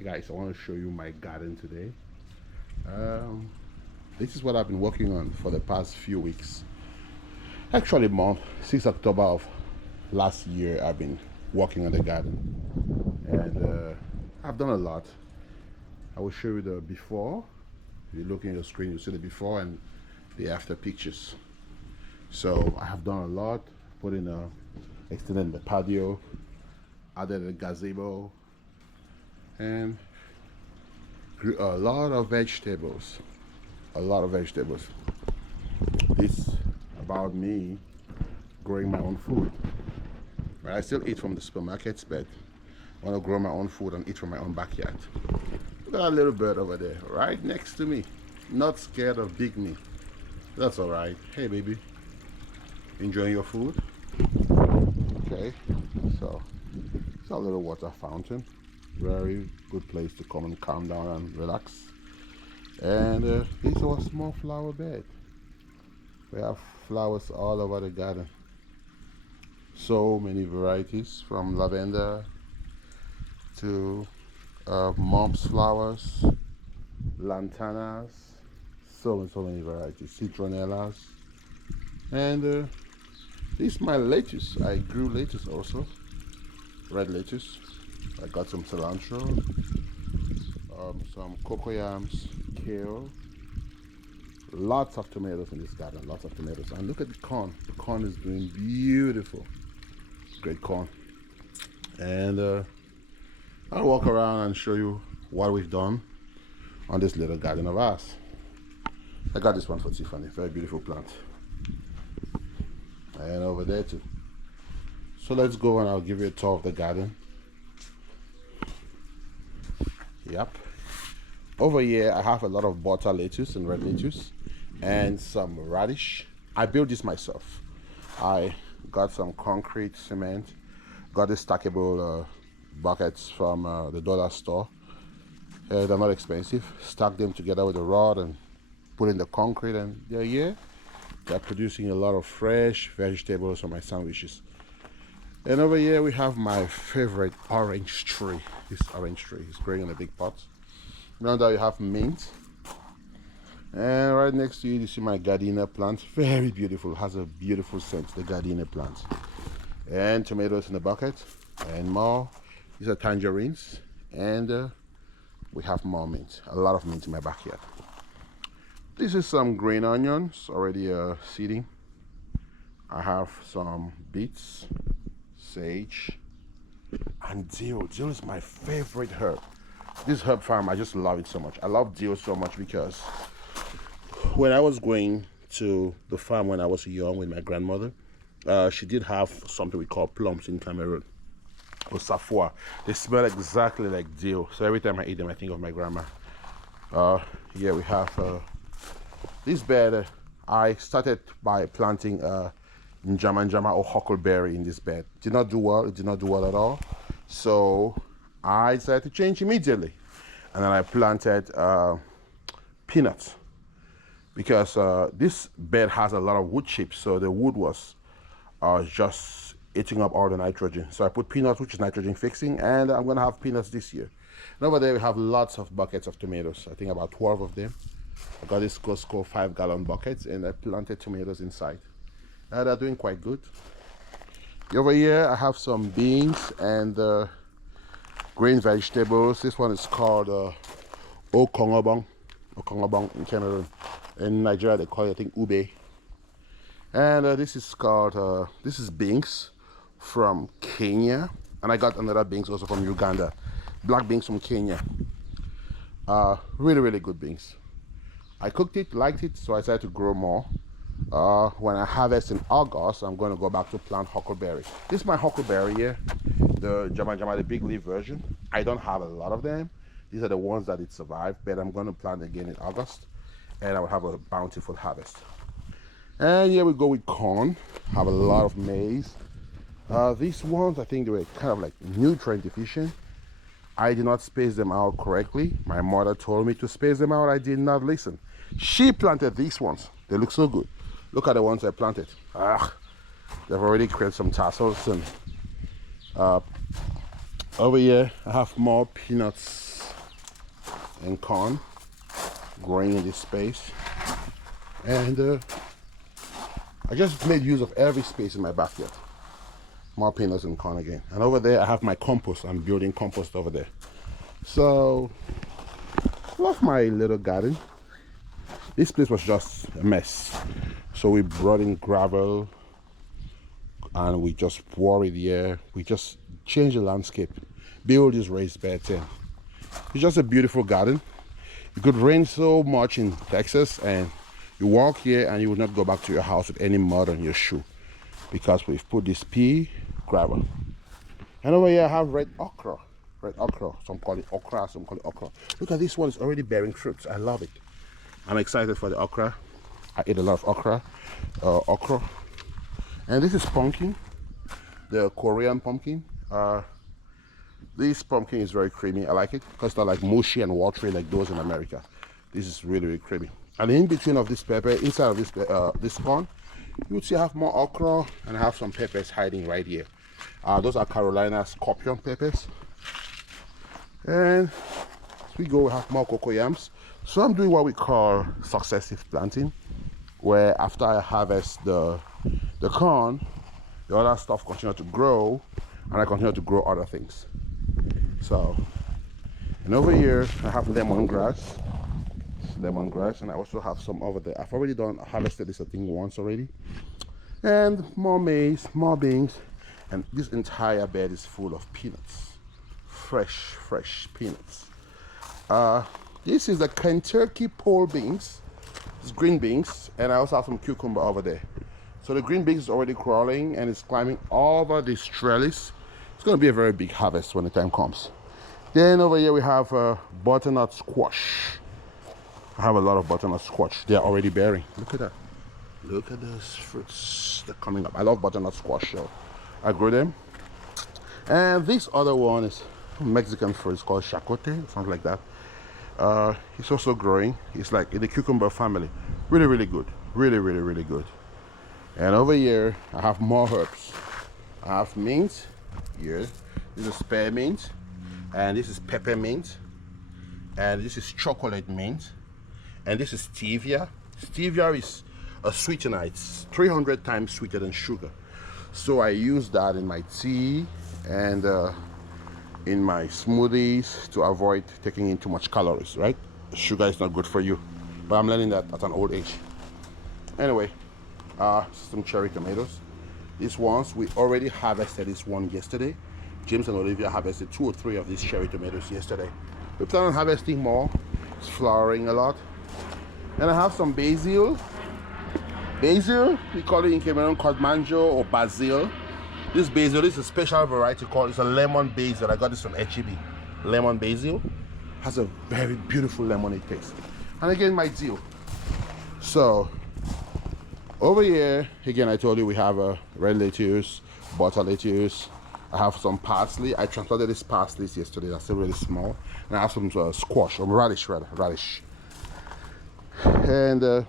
Hey guys, I want to show you my garden today. Um, this is what I've been working on for the past few weeks. Actually, month since October of last year, I've been working on the garden, and I've done a lot. I will show you the before. If you look in your screen, you see the before and the after pictures. So I have done a lot. Put in extended the patio, added a gazebo, and grew a lot of vegetables. A lot of vegetables. This about me growing my own food. But I still eat from the supermarkets, but I want to grow my own food and eat from my own backyard. Look at that little bird over there, right next to me. Not scared of big me. That's all right. Hey, baby. Enjoying your food? Okay. So, it's a little water fountain. Very good place to come and calm down and relax. And this is our small flower bed. We have flowers all over the garden. So many varieties, from lavender to mumps flowers, lantanas, so many varieties, citronellas. And this is my lettuce. I grew lettuce also, red lettuce. I got some cilantro, some cocoyams, kale, lots of tomatoes in this garden, lots of tomatoes. And look at the corn. The corn is doing beautiful. Great corn. And I'll walk around and show you what we've done on this little garden of ours. I got this one for Tiffany, very beautiful plant. And over there too. So let's go and I'll give you a tour of the garden. Yep. Over here I have a lot of butter lettuce and red lettuce and some radish. I built this myself. I got some concrete cement, got these stackable buckets from the dollar store. They're not expensive. Stack them together with a rod and put in the concrete, and they're here. They're producing a lot of fresh vegetables for my sandwiches. And over here we have my favorite orange tree. This orange tree is growing in a big pot. Now that you have mint. And right next to you, you see my gardenia plant. Very beautiful, has a beautiful scent, the gardenia plant. And tomatoes in the bucket, and more. These are tangerines, and we have more mint, a lot of mint in my backyard. This is some green onions already seeding. I have some beets, sage, and dill. Dill is my favorite herb. This herb farm, I just love it so much. I love dill so much because when I was going to the farm when I was young with my grandmother, she did have something we call plums in Cameroon, or safua. They smell exactly like dill. So every time I eat them, I think of my grandma. Here we have this bed. I started by planting njama or huckleberry in this bed. Did not do well. It did not do well at all. So I decided to change immediately, and then I planted peanuts, because this bed has a lot of wood chips, so the wood was just eating up all the nitrogen. So I put peanuts, which is nitrogen fixing, and I'm gonna have peanuts this year. And over there we have lots of buckets of tomatoes. I think about 12 of them. I got this Costco 5-gallon buckets, and I planted tomatoes inside. And they're doing quite good. Over here I have some beans and green vegetables. This one is called okongobong in Cameroon. In Nigeria they call it, I think, ube. And this is called this is beans from Kenya, and I got another beans also from Uganda. Black beans from Kenya. Really good beans. I cooked it, liked it, so I decided to grow more. When I harvest in August, I'm going to go back to plant huckleberry. This is my huckleberry here, the Jama, the big leaf version. I don't have a lot of them. These are the ones that it survived, but I'm going to plant again in August, and I will have a bountiful harvest. And here we go with corn. Have a lot of maize. These ones, I think they were kind of like nutrient deficient. I did not space them out correctly. My mother told me to space them out. I did not listen. She planted these ones. They look so good. Look at the ones I planted. They've already created some tassels. And over here I have more peanuts. and corn growing in this space. And I just made use of every space in my backyard. More peanuts and corn again. And over there I have my compost. I'm building compost over there. So, love my little garden. This place was just a mess. So we brought in gravel and we just poured it here. We just changed the landscape. Build these raised beds in. It's just a beautiful garden. It could rain so much in Texas and you walk here and you will not go back to your house with any mud on your shoe because we've put this pea gravel. And over here I have red okra. Red okra. Some call it okra, some call it okra. Look at this one, it's already bearing fruits. I love it. I'm excited for the okra. I ate a lot of okra. And this is pumpkin, the Korean pumpkin. This pumpkin is very creamy. I like it because it's not like mushy and watery like those in America. This is really, really creamy. And in between of this pepper, inside of this corn, you would see I have more okra and I have some peppers hiding right here. Those are Carolina scorpion peppers. And as we go, we have more cocoyams. So I'm doing what we call successive planting, where after I harvest the corn, the other stuff continue to grow, and I continue to grow other things. So, and over here I have lemongrass, and I also have some over there. I've already harvested this I think once already. And more maize, more beans, and this entire bed is full of peanuts. Fresh peanuts. This is the Kentucky pole beans. It's green beans, and I also have some cucumber over there. So the green beans is already crawling and it's climbing over this trellis. It's going to be a very big harvest when the time comes. Then over here we have butternut squash. I have a lot of butternut squash. They're already bearing. Look at that. Look at those fruits. They're coming up. I love butternut squash, so I grow them. And this other one is Mexican fruit. It's called chacote, something like that. It's also growing. It's like in the cucumber family. Really good. Really good. And over here I have more herbs. I have mint here. This is spearmint, and this is peppermint, and this is chocolate mint, and this is stevia. Stevia is a sweetener. It's 300 times sweeter than sugar. So I use that in my tea and in my smoothies to avoid taking in too much calories, right? Sugar is not good for you, but I'm learning that at an old age. Anyway, some cherry tomatoes. These ones, we already harvested this one yesterday. James and Olivia harvested 2 or 3 of these cherry tomatoes yesterday. We plan on harvesting more. It's flowering a lot. And I have some basil. Basil, we call it in Cameroon Codmanjo or basil. This basil, this is a special variety called, it's a lemon basil. I got this from HEB. Lemon basil has a very beautiful lemonade taste. And again, my dill. So, over here, again, I told you we have a red lettuce, butter lettuce. I have some parsley. I transplanted this parsley yesterday. That's still really small. And I have some squash, or radish rather, radish. And as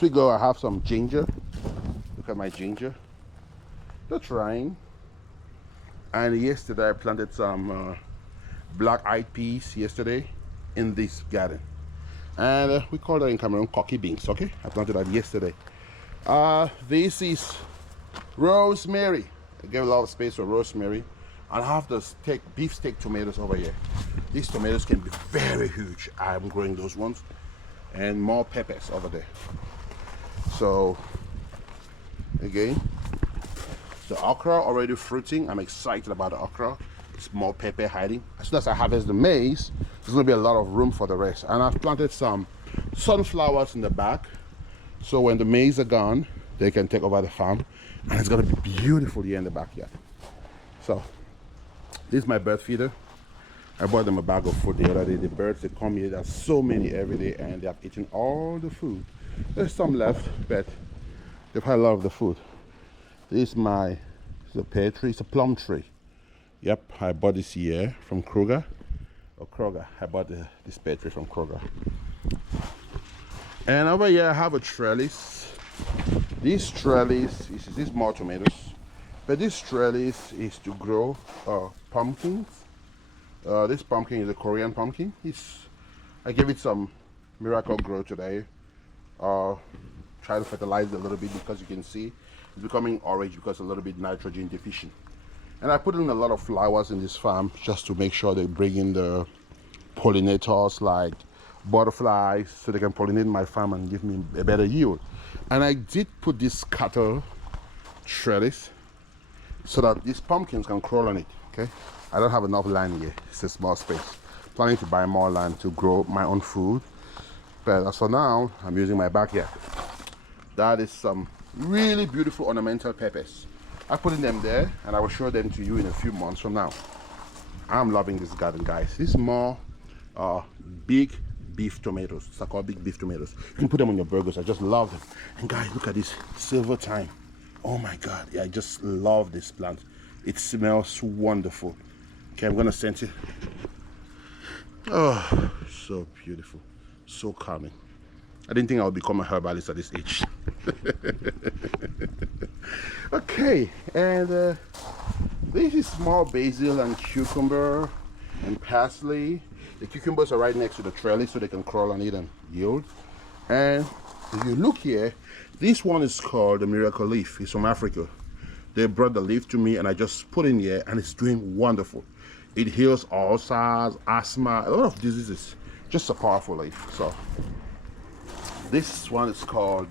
we go, I have some ginger. Look at my ginger. They're trying. And yesterday I planted some black-eyed peas yesterday in this garden. And we call that in Cameroon cocky beans, okay? I planted that yesterday. This is rosemary. I gave a lot of space for rosemary. And I have the beef steak tomatoes over here. These tomatoes can be very huge. I'm growing those ones. And more peppers over there. So, again, the okra already fruiting. I'm excited about the okra. It's more pepper hiding. As soon as I harvest the maize, there's going to be a lot of room for the rest. And I've planted some sunflowers in the back. So when the maize are gone, they can take over the farm. And it's going to be beautiful here in the backyard. So, this is my bird feeder. I bought them a bag of food the other day. The birds, they come here. There's so many every day, and they have eaten all the food. There's some left, but they've had a lot of the food. This is a pear tree. It's a plum tree. Yep, I bought this here from Kroger. I bought this pear tree from Kroger. And over here I have a trellis. This trellis is more tomatoes, but this trellis is to grow pumpkins This pumpkin is a Korean pumpkin. I gave it some Miracle Grow today. Try to fertilize it a little bit because you can see it's becoming orange because a little bit nitrogen deficient. And I put in a lot of flowers in this farm just to make sure they bring in the pollinators like butterflies so they can pollinate my farm and give me a better yield. And I did put this cattle trellis so that these pumpkins can crawl on it. Okay, I don't have enough land here. It's a small space. Planning to buy more land to grow my own food, but as for now I'm using my backyard. That is some really beautiful ornamental peppers. I put in them there and I will show them to you in a few months from now. I'm loving this garden, guys. These more big beef tomatoes. It's called big beef tomatoes. You can put them on your burgers. I just love them. And guys, look at this silver thyme. Oh my God, yeah, I just love this plant. It smells wonderful. Okay, I'm gonna scent it. Oh, so beautiful, so calming. I didn't think I would become a herbalist at this age. Okay, and this is small basil and cucumber and parsley. The cucumbers are right next to the trellis so they can crawl on it and yield. And if you look here, this one is called the miracle leaf. It's from Africa. They brought the leaf to me and I just put in here and it's doing wonderful. It heals ulcers, asthma, a lot of diseases. Just a powerful leaf. So this one is called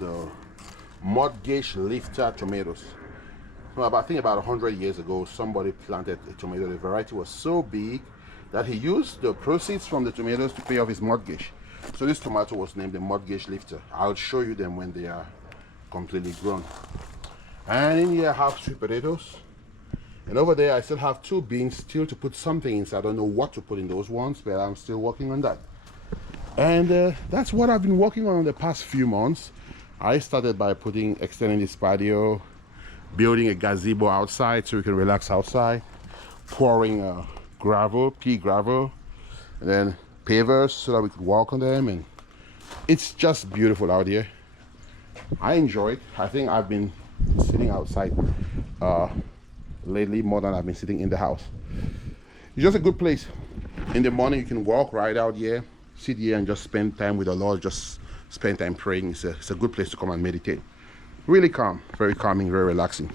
Mortgage Lifter tomatoes. Well, I think about 100 years ago, somebody planted a tomato. The variety was so big that he used the proceeds from the tomatoes to pay off his mortgage. So this tomato was named the Mortgage Lifter. I'll show you them when they are completely grown. And in here I have sweet potatoes. And over there I still have 2 beans still to put something inside. I don't know what to put in those ones, but I'm still working on that. And that's what I've been working on the past few months. I started by extending this patio, building a gazebo outside so we can relax outside, pouring pea gravel, and then pavers so that we could walk on them, and it's just beautiful out here. I enjoy it. I think I've been sitting outside lately more than I've been sitting in the house. It's just a good place. In the morning you can walk right out here, sit here and just spend time with the Lord, just spend time praying. It's a good place to come and meditate. Really calm, very calming, very relaxing.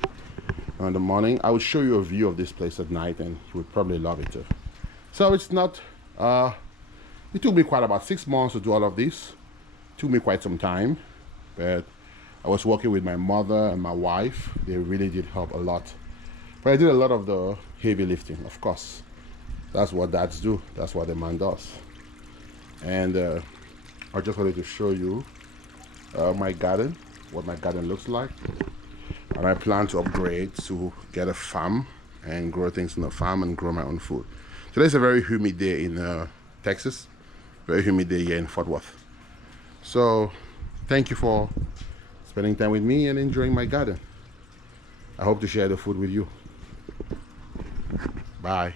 In the morning I will show you a view of this place at night and you would probably love it too. So it's not it took me quite about 6 months to do all of this. It took me quite some time, but I was working with my mother and my wife. They really did help a lot, but I did a lot of the heavy lifting, of course. That's what dads do. That's what a man does. And I just wanted to show you my garden, what my garden looks like. And I plan to upgrade to get a farm and grow things in the farm and grow my own food. Today's a very humid day in Texas, very humid day here in Fort Worth. So thank you for spending time with me and enjoying my garden. I hope to share the food with you. Bye.